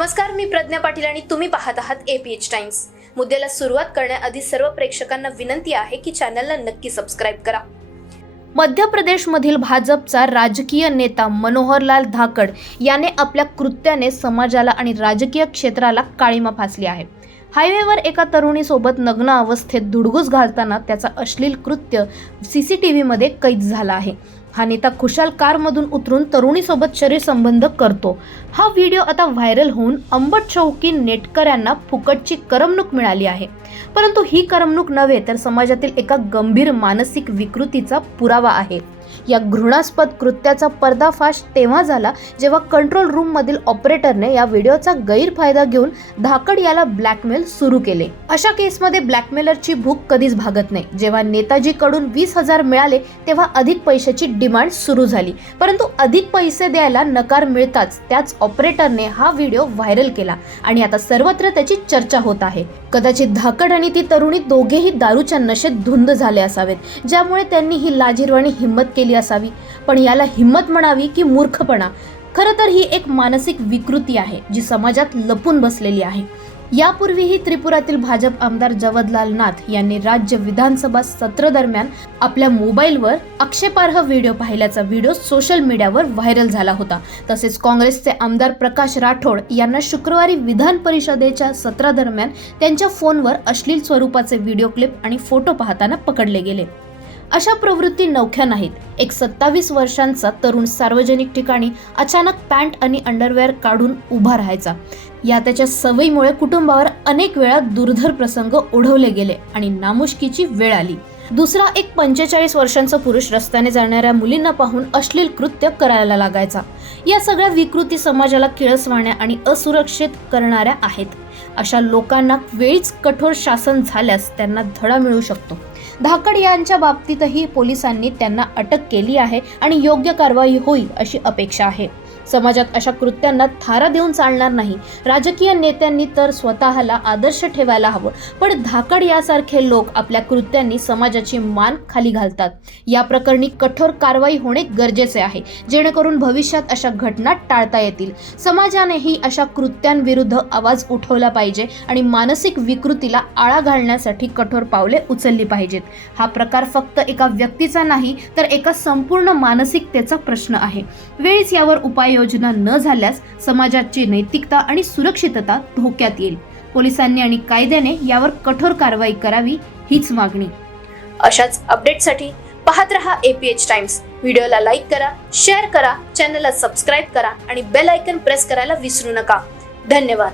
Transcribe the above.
नमस्कार मी प्रज्ञा पाटील आणि तुम्ही पाहत आहात एपीएच टाइम्स मुद्द्याला सुरुवात करण्याआधी सर्व प्रेक्षकांना विनंती आहे की चॅनलला नक्की सबस्क्राईब करा. मध्य प्रदेशमधील भाजपचा राजकीय नेता मनोहरलाल धाकड याने आपल्या कृत्याने समाजाला आणि राजकीय क्षेत्राला काळीमा फासली आहे. हायवेवर एका तरुणीसोबत नग्न अवस्थेत धुडगूस घालताना त्याचा अश्लील कृत्य सी सी टी व्हीमध्ये कैद झाला आहे. हा नेता खुशाल कारमधून उतरून तरुणीसोबत शरीरसंबंध करतो. हा व्हिडिओ आता व्हायरल होऊन अंबट चौकी नेटकऱ्यांना फुकटची करमणूक मिळाली आहे. परंतु ही करमणूक नव्हे तर समाजातील एका गंभीर मानसिक विकृतीचा पुरावा आहे. या घृणास्पद कृत्याचा पर्दाफाश तेव्हा झाला जेव्हा कंट्रोल रूममधील ऑपरेटरने या व्हिडिओचा गैरफायदा घेऊन धाकड याला ब्लॅकमेल सुरू केले. अशा केसमध्ये ब्लॅकमेलरची भूक कधीच भागत नाही. जेव्हा नेताजीकडून वीस हजार मिळाले तेव्हा अधिक पैशाची डिमांड सुरू झाली. परंतु अधिक पैसे द्यायला नकार मिळताच त्याच ऑपरेटरने हा व्हिडिओ व्हायरल केला आणि आता सर्वत्र त्याची चर्चा होत आहे. कदाचित धाकड आणि ती तरुणी दोघेही दारूच्या नशेत धुंद झाले असावेत ज्यामुळे त्यांनी ही लाजीरवाणी हिंमत केली असावी. पण याला हिंमत म्हणावी की मूर्खपणा. खरं तर ही एक मानसिक विकृती आहे जी समाजात लपून बसलेली आहे. यापूर्वीही त्रिपुरातील भाजप आमदार जवदलाल नाथ यांनी राज्य विधानसभा सत्र दरम्यान आपल्या मोबाईलवर आक्षेपार्ह व्हिडिओ पाहिल्याचा व्हिडिओ सोशल मीडियावर व्हायरल झाला होता. तसेच काँग्रेसचे आमदार प्रकाश राठोड यांना शुक्रवारी विधान परिषदेच्या सत्रादरम्यान त्यांच्या फोनवर अश्लील स्वरूपाचे व्हिडिओ क्लिप आणि फोटो पाहताना पकडले गेले. अशा प्रवृत्ती नवख्या नाहीत. एक सत्तावीस वर्षांचा तरुण सार्वजनिक ठिकाणी अचानक पॅन्ट आणि अंडरवेअर काढून उभा राहायचा. या त्याच्या सवयीमुळे कुटुंबावर अनेक वेळा दुर्धर प्रसंग ओढवले गेले आणि नामुष्कीची वेळ आली. दुसरा एक पंचेचाळीस वर्षांचा पुरुष रस्त्याने जाणाऱ्या मुलींना पाहून अश्लील कृत्य करायला लागायचा. या सगळ्या विकृती समाजाला किळसवाण्या आणि असुरक्षित करणाऱ्या आहेत. अशा लोकांना वेळीच कठोर शासन झाल्यास त्यांना धडा मिळू शकतो. धाकड यांच्या बाबतीतही पोलिसांनी त्यांना अटक केली आहे आणि योग्य कारवाई होईल अशी अपेक्षा आहे. समाजात अशा कृत्यांना थारा देऊन चालणार नाही. राजकीय नेत्यांनी तर स्वतःला आदर्श ठेवायला हवं. पण धाकड यासारखे लोक आपल्या कृत्यांनी समाजाची मान खाली घालतात. या प्रकरणी कठोर कारवाई होणे गरजेचे आहे. जेणेकरून भविष्यात अशा घटना टाळता येतील. समाजानेही अशा कृत्यांविरुद्ध आवाज उठवला पाहिजे आणि मानसिक विकृतीला आळा घालण्यासाठी कठोर पावले उचलली पाहिजेत. हा प्रकार फक्त एका व्यक्तीचा नाही तर एका संपूर्ण मानसिकतेचा प्रश्न आहे. वेळीच यावर उपाय उपाययोजना न झाल्यास समाजाची नैतिकता आणि सुरक्षितता धोक्यात येईल. पोलिसांनी आणि कायद्याने यावर कठोर कारवाई करावी हीच मागणी. अशाच अपडेटसाठी पाहत रहा एपीएच टाइम्स व्हिडिओला लाईक करा शेअर करा चॅनलला सबस्क्राईब करा आणि बेल आयकन प्रेस करायला विसरू नका. धन्यवाद.